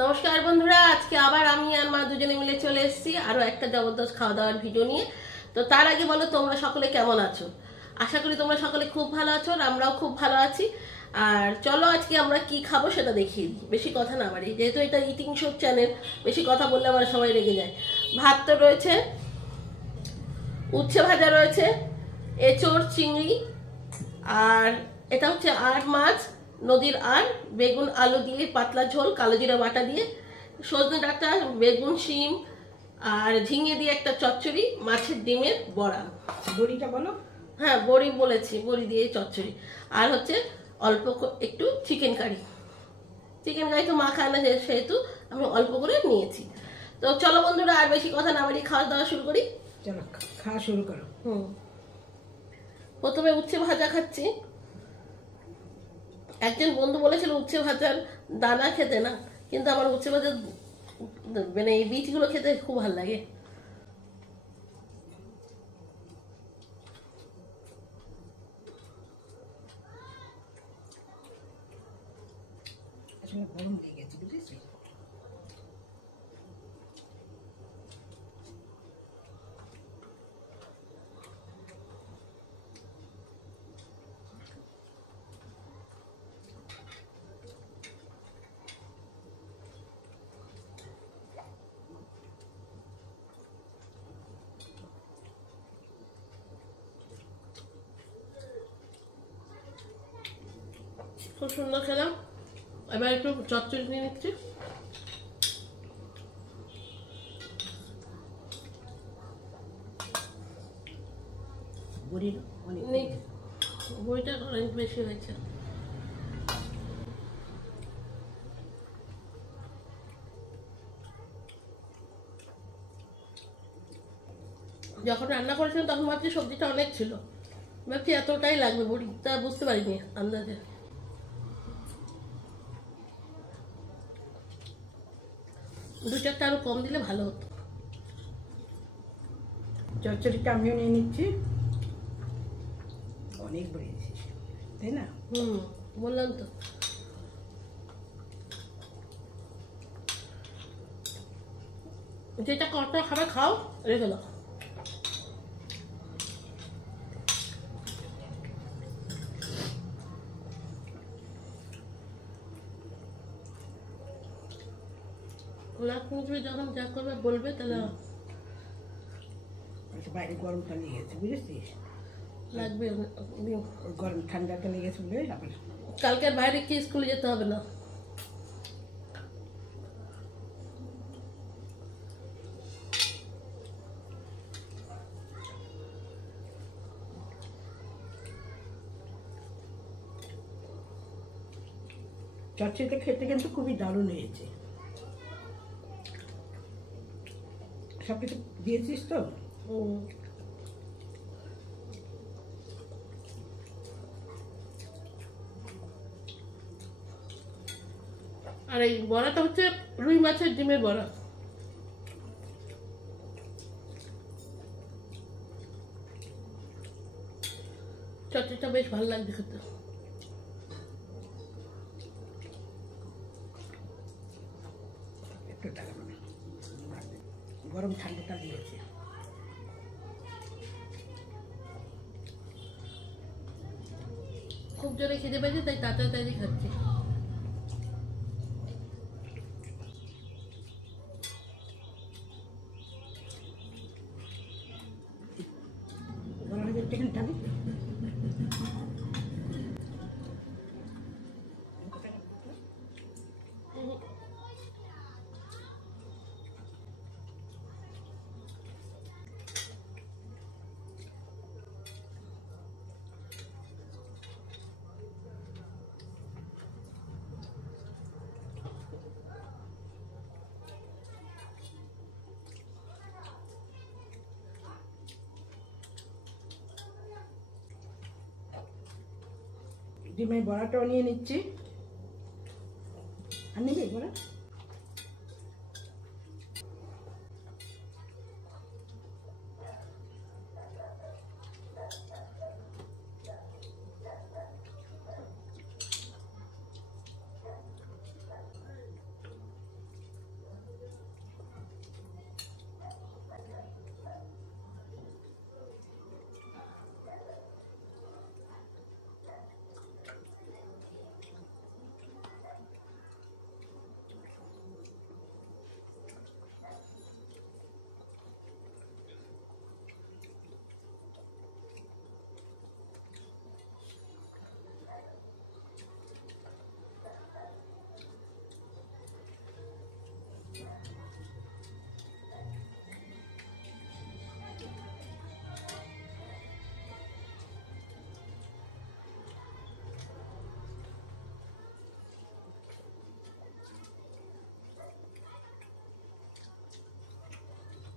নমস্কার বন্ধুরা, আজকে আবার আমি আর মা দুজনে মিলে চলে এসেছি আরো একটা জবরদস্ত খাওয়া দাওয়ার ভিডিও নিয়ে। তো তার আগে বলো তোমরা সকলে কেমন আছো? আশা করি তোমরা সকলে খুব ভালো আছো আর আমরাও খুব ভালো আছি। আর চলো আজকে আমরা কি খাবো সেটা দেখিয়ে দিই, বেশি কথা না বাড়ি, যেহেতু এটা ইটিং শো চ্যানেল, বেশি কথা বললে আবার সবাই রেগে যায়। ভাত তো রয়েছে, উচ্ছে ভাজা রয়েছে, এঁচোড় চিংড়ি, আর এটা হচ্ছে আর মাছ, নদীর আর, বেগুন আলু দিয়ে পাতলা ঝোল, কালো জিরা বাটা দিয়ে, সজনে ডাঁটা, বেগুন, শিম আর ঝিঙে দিয়ে একটা চচ্চড়ি, মাছের ডিমের বড়া। বড়িটা বলো। হ্যাঁ বড়ি বলেছি, বড়ি দিয়ে চচ্চড়ি। আর হচ্ছে অল্প একটু চিকেন কারি। চিকেন কারি তো মা খায় না সেহেতু আমি অল্প করে নিয়েছি। তো চলো বন্ধুরা, আর বেশি কথা না বাড়ি খাওয়া দাওয়া শুরু করি। চলো খাওয়া শুরু করো। প্রথমে উচ্ছে ভাজা খাচ্ছি। একজন বন্ধু বলেছিল উচ্ছে ভাজার দানা খেতে না, কিন্তু আমার উচ্ছে ভাজার মানে এই বীজগুলো খেতে খুব ভালো লাগে। আসলে গরম লেগে গেছে বুঝেছি। খুব সুন্দর খেলাম। এবার একটু চচ্চড়ি নিয়ে নিচ্ছি। বড়ির অনেক বইটা অনেক বেশি হয়েছে। যখন রান্না করেছিলাম তখন ভাবছি সবজিটা অনেক ছিল, ভাবছি এতটাই লাগবে বড়ি, তা বুঝতে পারিনি আন্দাজে। দু চারটা আরো কম দিলে ভালো হতো। চচ্চড়িটা আমিও নিয়ে নিচ্ছি। অনেক বড়ি দিয়েছিস তাই না? বললাম তো। যেটা কটা খাবার খাও, রেখে দাও। তুমি যখন যা করবে বলবে তাহলে বাইরে গরমটা লেগে গেছে বুঝেছিস, লাগবে। গরম ঠান্ডাটা লেগে গেছে বলে আবার কালকে বাইরে কি স্কুলে যেতে হবে না। চচ্চড়িটা খেতে কিন্তু খুবই দারুণ হয়েছে। সব কিছু দিয়েছিস তো? আর এই বড়াটা হচ্ছে রুই মাছের ডিমের বড়া। চটনিটা বেশ ভালো লাগছে খেতে। একটু টাকা মানে গরম ঠান্ডাটা লেগেছে। খুব জোরে খিদে পেয়েছে তাই তাড়াতাড়ি খাচ্ছি। গরম হয়ে যাচ্ছে এখানে ডিমের বড়াটাও নিয়ে নিচ্ছি। আর নিবি বড়া?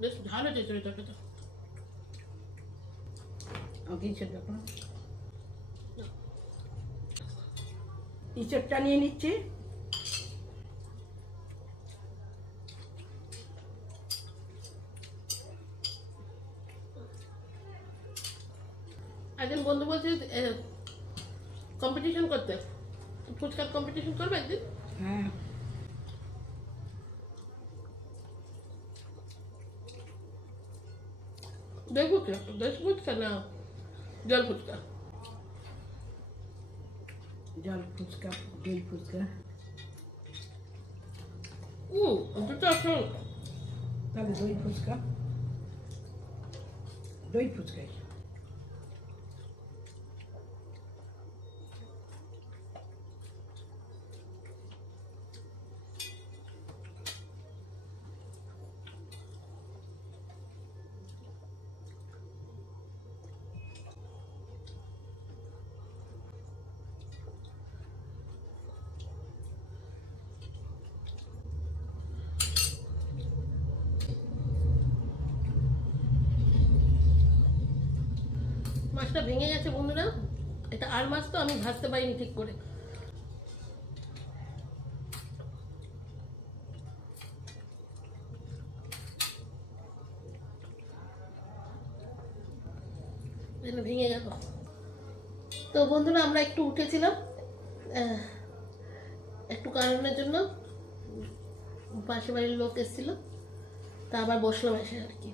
বেশ ঝাল হয়েছে তরকারিটা। আমাকে ইঁচড় দেখো, ইঁচড়টা নিয়ে নিচ্ছি। একজন বন্ধু বলছে কম্পিটিশন করতে, ফুচকার কম্পিটিশন করবে একদিন। হ্যাঁ, দই ফুচকা, দই ফুচকা না জল ফুচকা? জল ফুচকা, দই ফুচকা। দুটো আছে। তাহলে দই ফুচকা, দই ফুচকাই। মাছটা ভেঙে গেছে বন্ধুরা, এটা আর মাছ তো আমি ভাজতে পারিনি ঠিক করে। ভেঙে গেল। তো বন্ধুরা আমরা একটু উঠেছিলাম একটু কারণের জন্য, পাশে বাড়ির লোক এসেছিল, তা আবার বসলাম এসে আর কি।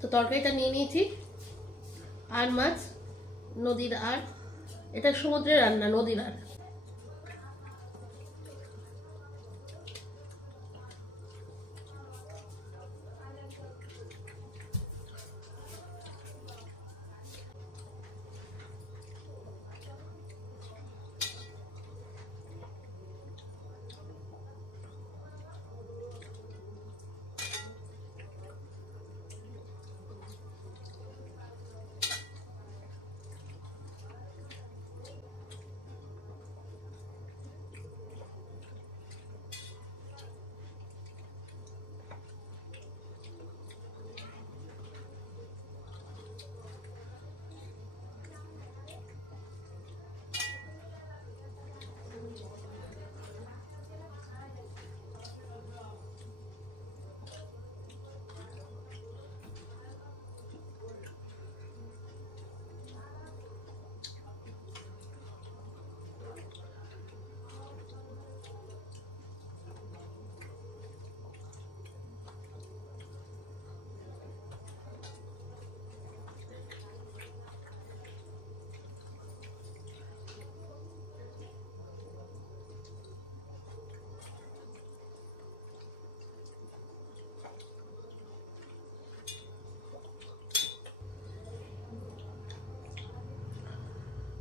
তো তরকারিটা নিয়ে নিয়েছি, আর মাছ, নদীর আর, এটা সমুদ্রের রান্না, নদীর আর।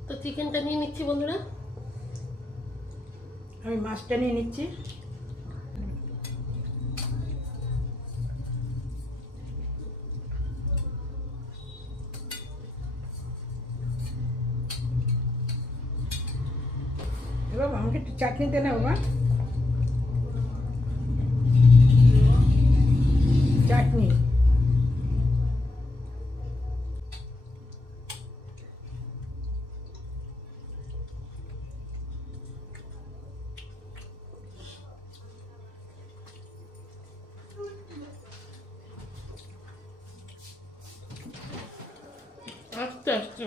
তো চিকেনটা নিয়ে নিচ্ছি বন্ধুরা, আমি মাছটা নিয়ে নিচ্ছি। এবার আমাকে একটু চাটনি দে না বাবা, চাটনি। আস্তে আস্তে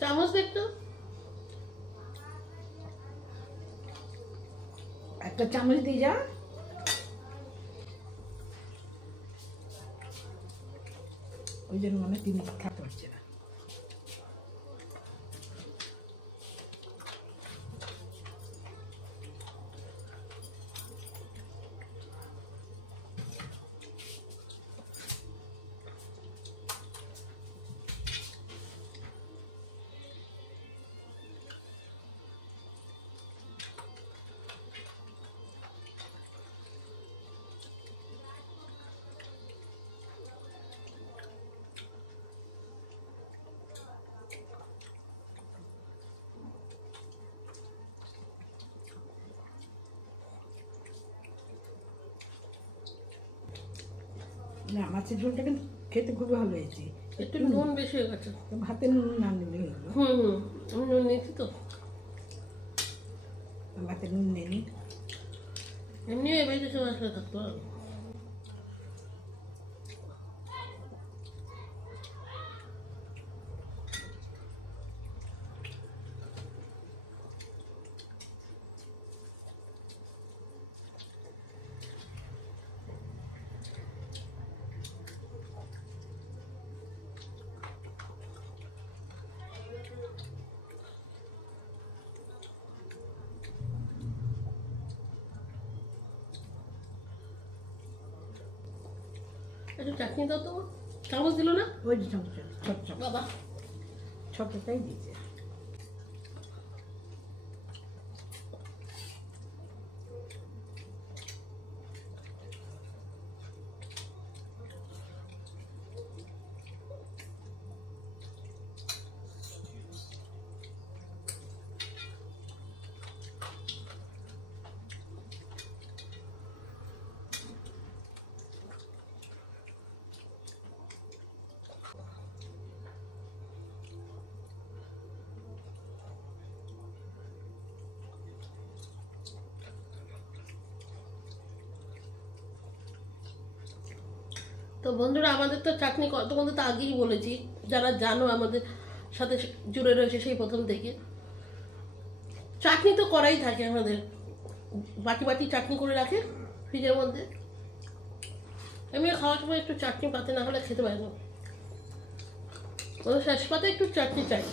চামচ দেখতো, একটা চামচ দিয়ে যা। ওই জন্য মনে তিনি খেতে পারছে না। না, মাছের ঝোলটা কিন্তু খেতে খুব ভালো হয়েছে। একটু নুন বেশি হয়ে গেছে। ভাতে নুন না নিলে হয়ে গেলো। আমি নুন নিয়েছি তো, ভাতে নুন নেই। এমনি এই বাড়িতে সব আসলে থাকতো। একটু চাটনি দাও তো, চামচ দিল না? ওই যে চামচ, ছোট চামচ, বাবা ছোটটাই দিয়েছে। তো বন্ধুরা, আমাদের তো চাটনি তোমাদের তো আগেই বলেছি, যারা জানো আমাদের সাথে জুড়ে রয়েছে সেই প্রথম থেকে, চাটনি তো করাই থাকে আমাদের। বাটি বাটি চাটনি করে রাখে ফ্রিজের মধ্যে। এমনি খাওয়ার সময় একটু চাটনি পাতে না হলে খেতে পারে না, ওদের শেষ পাতে একটু চাটনি চাই।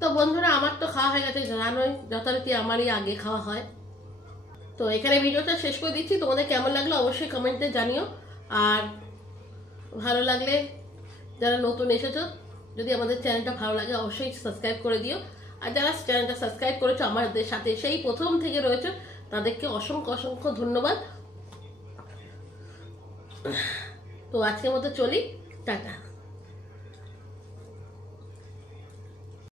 তো বন্ধুরা, আমার তো খাওয়া হয়ে গেছে, জানোই যথারীতি আমারই আগে খাওয়া হয়। তো এখানে ভিডিওটা শেষ করে দিচ্ছি। তোমাদের কেমন লাগলো অবশ্যই কমেন্টে জানিও। আর ভালো লাগলে, যারা নতুন এসেছো, যদি আমাদের চ্যানেলটা ভালো লাগে অবশ্যই সাবস্ক্রাইব করে দিও। আর যারা চ্যানেলটা সাবস্ক্রাইব করেছো, আমাদের সাথে সেই প্রথম থেকে রয়েছে, তাদেরকে অসংখ্য অসংখ্য ধন্যবাদ। তো আজকের মতো চলি, টাটা।